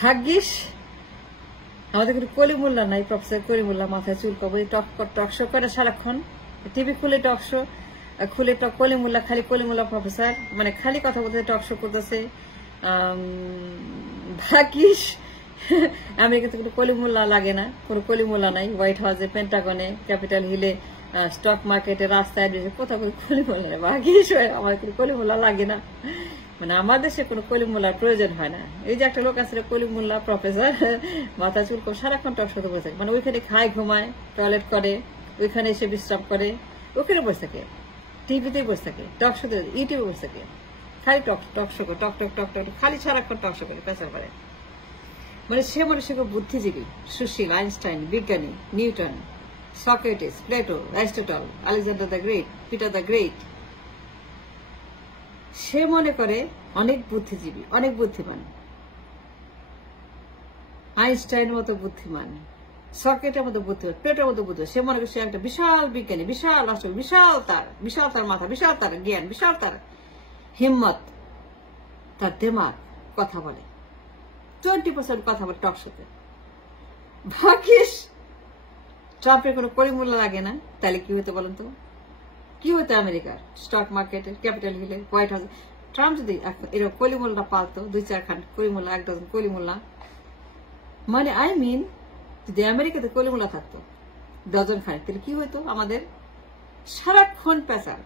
ভাগ্যিস আমাদের কিন্তু কলিমুল্লা নাই, প্রফেসর কলিমুল্লা মাথায় চুল কবে টকশো করে সারাক্ষণ, টিভি খুলে টকশো খুলে কলিমুল্লা, খালি কলিমুল্লা প্রফেসর, মানে খালি কথা বলতে টকশো করতেছে। ভাগ্যিস আমেরিকাতে কোনো কলিমুল্লা লাগে না, কোনো কলিমুল্লা নাই। হোয়াইট হাউসে, পেন্টাগনে, ক্যাপিটাল হিলে, স্টক মার্কেটে, রাস্তায় কোথাও কোনো কলিমুল্লা নেই। ভাগ্যিস আমার কোনো কলিমুল্লা লাগে না, মানে আমার দেশে কোনো কলিমুল্লার প্রয়োজন হয় না। এই যে একটা লোক আছে কলিমুল্লা প্রফেসর, মাথা চুল করে সারাক্ষণ টকশোতে বসে থাকে, মানে ওইখানে খায়, ঘুমায়, টয়লেট করে, ওইখানে এসে বিশ্রাম করে, ওখানে বসে থাকে, টিভিতেই বসে থাকে, টকশোতে, ইউটিউবে বসে থাকে, খালি টকশো করে, টক টক টক টক, খালি সারাক্ষণ টকশো করে পেঁচা করে। মানে সে মানুষের বুদ্ধিজীবী, সুশীল, আইনস্টাইন, বিজ্ঞানী, Newton, Socrates, Plato, Aristotle, Alexander the great, Peter the great. সে মনে করে অনেক বুদ্ধিজীবী, অনেক বুদ্ধিমান, আইনস্টাইনের মতো বুদ্ধিমান, সক্রেটের মতো বুদ্ধিমান, প্লেটোর মতো বুদ্ধিমান। সে মনে করে সে একটা বিশাল বিজ্ঞানী, বিশাল রাষ্ট্র, বিশাল তার মাথা, বিশাল তার জ্ঞান, বিশাল তার হিম্মত, তার দিমাগ, কথা বলে 20% কথা বলে টকশোতে। ভাগ্যিস ট্রাম্পের কোনো কলিমুল্লা লাগে না, তাহলে কি হতো বলেন তো? কি হতো আমেরিকার স্টক মার্কেটের, ক্যাপিটাল হিলে, হোয়াইট হাউস? ট্রাম্প যদি এরকম কলিমুল্লা পালতো, 2-4 খান কলিমুল্লা, 1 ডজন কলিমুল্লা, মানে আই মিন যদি আমেরিকাতে কলিমুল্লা থাকতো ডজন খানে, তাহলে কি হইতো? আমাদের সারাক্ষণ পেঁচার,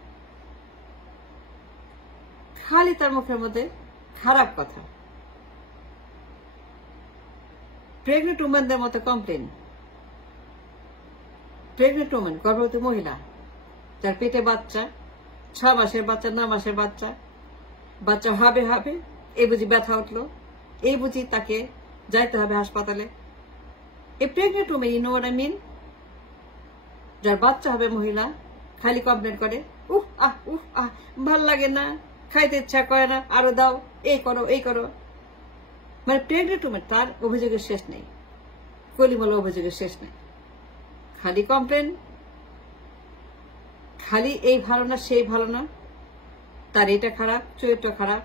খালি তার মুখের মধ্যে খারাপ কথা, প্রেগনেন্ট উমেনদের মতো কমপ্লেন। প্রেগনেন্ট উমেন, গর্ভবতী মহিলা, তার পেটে বাচ্চা, 6 মাসের বাচ্চা, 9 মাসের বাচ্চা, বাচ্চা হবে, এই বুঝি ব্যথা উঠলো, এই বুঝি তাকে যাইতে হবে হাসপাতালে। এই pregnant women, you know what I mean, যার বাচ্চা হবে মহিলা, খালি কমপ্লেন করে, ভাল লাগে না, খাইতে ইচ্ছা করে না, আরো দাও, এই করো, এই করো। মানে প্রেগনেন্ট উমেন, তার অভিযোগের শেষ নেই, কলিমুল্লা অভিযোগের শেষ নেই, খালি কমপ্লেন, খালি এই ভালো না, সেই ভালো না, তার এটা খারাপ, চরিত্র খারাপ,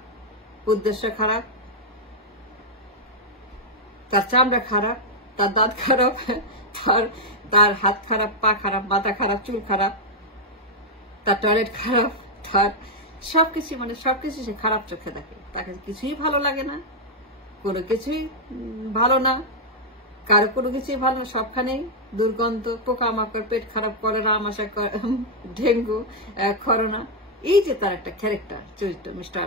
উদ্দেশ্য খারাপ, তার চামড়া খারাপ, তার দাঁত খারাপ, তার হাত খারাপ, পা খারাপ, মাথা খারাপ, চুল খারাপ, তার টয়লেট খারাপ, তার সবকিছু, মানে সবকিছু সে খারাপ চোখে দেখে। তাকে কিছুই ভালো লাগে না, কোনো কিছুই ভালো না, কারো কোনো কিছুই ভালো না, সবখানেই দুর্গন্ধ, পোকামাকড়, পেট খারাপ, কলেরা, আমাশা, ডেঙ্গু, করোনা। এই যে তার একটা ক্যারেক্টার, চরিত্র, মিস্টার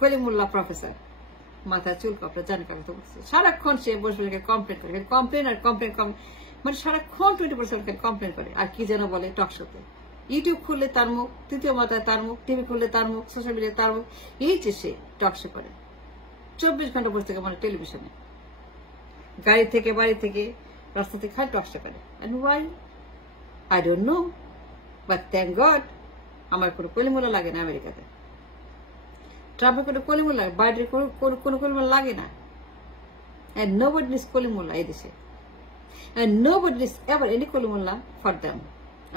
কলিমুল্লা প্রফেসর, মাথায় চুল কাপড়ে, জানে কাপড় বলছে, সারাক্ষণ সে বসে কমপ্লেন করে, কমপ্লেন আর কমপ্লেন, মানে সারাক্ষণ 20% কমপ্লেন করে। আর কি যেন বলে টকশোতে, ইউটিউব খুললে তার মুখ, তৃতীয় মাথায় তার মুখ, টিভি খুললে তার মুখ, সোশ্যাল মিডিয়ায় তার মুখ, এই যে সে টকশো করে 24 ঘন্টা বসে থেকে, মানে টেলিভিশনে, গাড়ি থেকে, বাড়ি থেকে, রাস্তা থেকে খালি টকশো করে। And why? I don't know, but thank God আমার কোনো কলিমুল্লা লাগে না আমেরিকাতে। ট্রাম্পের কোনো কলিমুল্লা, বাইরের কোনো কলিমুল্লা লাগে না। And nobody needs কলিমুল্লা এই দেশে, and nobody needs ever any Kalimullah for them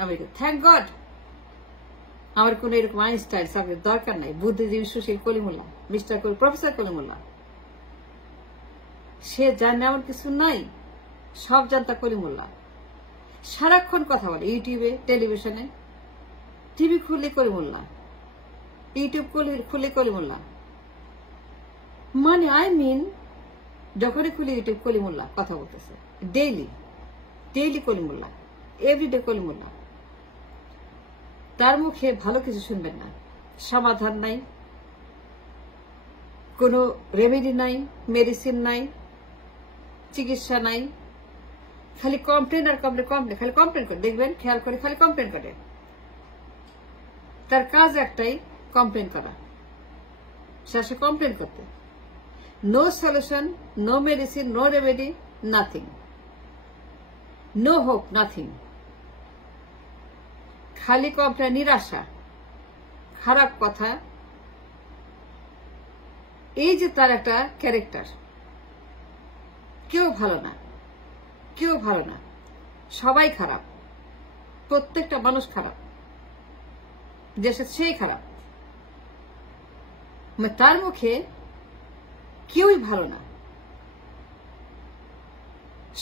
America. Thank God আমার কোনো এরকম আইনস্টাইন সাবজেক্ট দরকার নাই, বুদ্ধিজীবী, সুশীল কলিমুল্লা, মিস্টার প্রফেসর কলিমুল্লা। সে জানে এমন কিছু নাই, সব জানতা কলিমুল্লা। সারাক্ষণ কথা বলে ইউটিউবে, টেলিভিশনে, টিভি খুললে কলিমুল্লা, ইউটিউব খুলে কলিমুল্লা, মানে আই মিন যখনই খুলে ইউটিউব কলিমুল্লা কথা বলতেছে, ডেইলি কলিমুল্লা, এভরিডে কলিমুল্লা। তার মুখে ভালো কিছু শুনবেন না, সমাধান নাই, কোনো রেমেডি নাই, মেডিসিন নাই, চিকিৎসা নাই, খালি কমপ্লেন আর কমপ্লেন, খালি কমপ্লেন করে, দেখবেন খেয়াল করে খালি কমপ্লেন করে। তার কাজ একটাই, কমপ্লেন করা, শেষে কমপ্লেন করতে। No solution, no medicine, no remedy, nothing, no hope, nothing, খালি কমপ্লেন, নিরাশা, খারাপ কথা। এই যে তার একটা ক্যারেক্টার, কেউ ভালো না, কেউ ভালো না, সবাই খারাপ, প্রত্যেকটা মানুষ খারাপ, দেশের সেই খারাপ, তার মুখে কেউই ভালো না,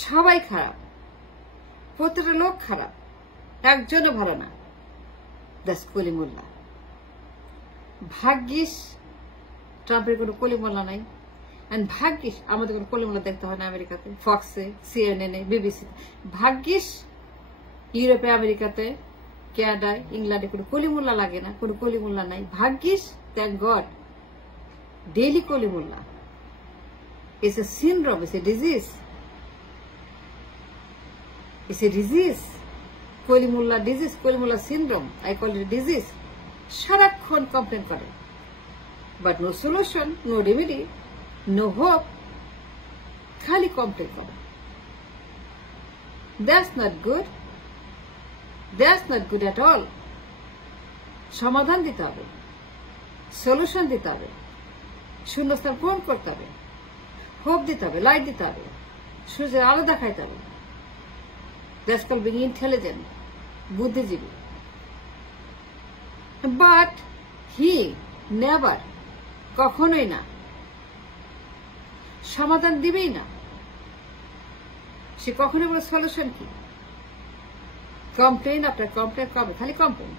সবাই খারাপ, প্রত্যেকটা লোক খারাপ, একজনও ভালো না। দ্যাটস কলিমুল্লা। ভাগ্যিস ট্রাম্পের কোনো কলিমুল্লা নাই, ভাগ্যিস আমাদের কোনো কলিমুল্লা দেখতে হয় না আমেরিকাতে, ফক্সে, সিএনএনে, বিবিসিতে। ভাগ্যিস ইউরোপে, আমেরিকাতে, ক্যানাডায়, ইংল্যান্ডে কোনো কলিমুল্লা লাগে না, কোনো কলিমুল্লা নাই। ভাগ্যিস, thank god. Daily Kalimullah is a syndrome, it's a disease. It's a disease. Kalimulla disease, Kalimullah syndrome. I call it a disease. সারাক্ষণ কমপ্লেন করে, but no solution, no remedy, no hope. খালি কমপ্লেন করে। That's not good. That's not good at all. সমাধান দিতে হবে, solution দিতে হবে, শূন্যস্থান পূরণ করতে হবে, হোপ দিতে হবে, লাইট দিতে হবে, সূর্যের আলো দেখাইতে হবে। That's called being intelligent, বুদ্ধিজীবী। But he never, কখনোই না, সমাধান দিবেই না। সে কখনোই বলে সলিউশন কি? কমপ্লেন আপনার কমপ্লেন কবে? খালি কমপ্লেন,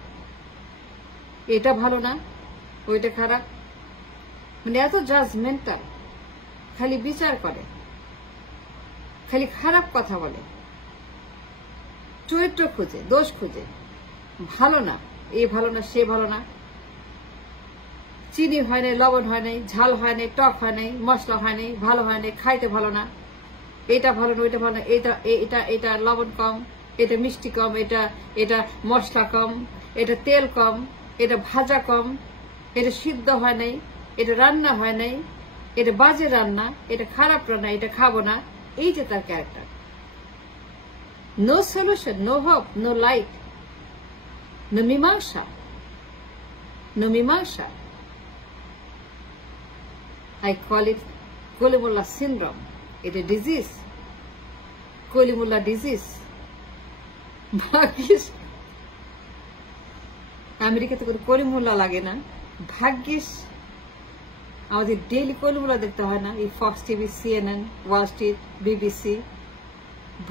এটা ভালো না, ওইটা খারাপ, মানে এত জাজমেন্টাল, খালি বিচার করে, খালি খারাপ কথা বলে, চরিত্র খুঁজে, দোষ খুঁজে, ভালো না, এ ভালো না, সে ভালো না, চিনি হয় নাই, লবণ হয় নাই, ঝাল হয় নাই, টক হয় নাই, মশলা হয় নাই, ভালো হয় নাই, খাইতে ভালো না, এটা ভালো না, ওইটা ভালো না, এটা লবণ কম, এটা মিষ্টি কম, এটা মশলা কম, এটা তেল কম, এটা ভাজা কম, এটা সিদ্ধ হয় নাই, এটা রান্না হয় নাই, এটা বাজে রান্না, এটা খারাপ রান্না, এটা খাবো না। এই যে তার character. No solution, no hope, no light, no মীমাংসা, নো মীমাংসা। I call it Kalimulla syndrome. It's a disease. Kalimulla disease. ভাগ্যিস আমেরিকাতে কোনো কলিমুল্লা লাগে না। ভাগ্যিস আমাদের ডেইলি কলিমুল্লা দেখতে হয় না, এই Fox TV, CNN, Wall Street, BBC.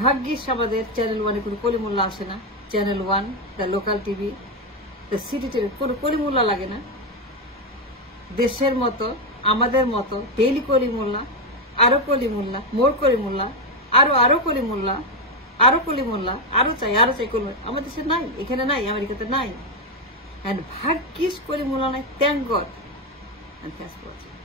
ভাগ্যিস আমাদের চ্যানেল 1-এ কোনো কলিমুল্লা আসে না। Channel 1, the local TV, the city TV, কোনো কলিমুল্লা লাগে না। দেশের মতো, আমাদের মতো ডেইলি কলিমুল্লা, আরো কলিমুল্লা, মোর কলিমুল্লা, আরো কলিমুল্লা, আরো কলিমুল্লা, আরো চাই কলিমুল্লা। আমাদের দেশে নাই, এখানে নাই, আমেরিকাতে নাই। ভাগ্যিস কলিমুল্লা নাই, thank god. And thanks for watching.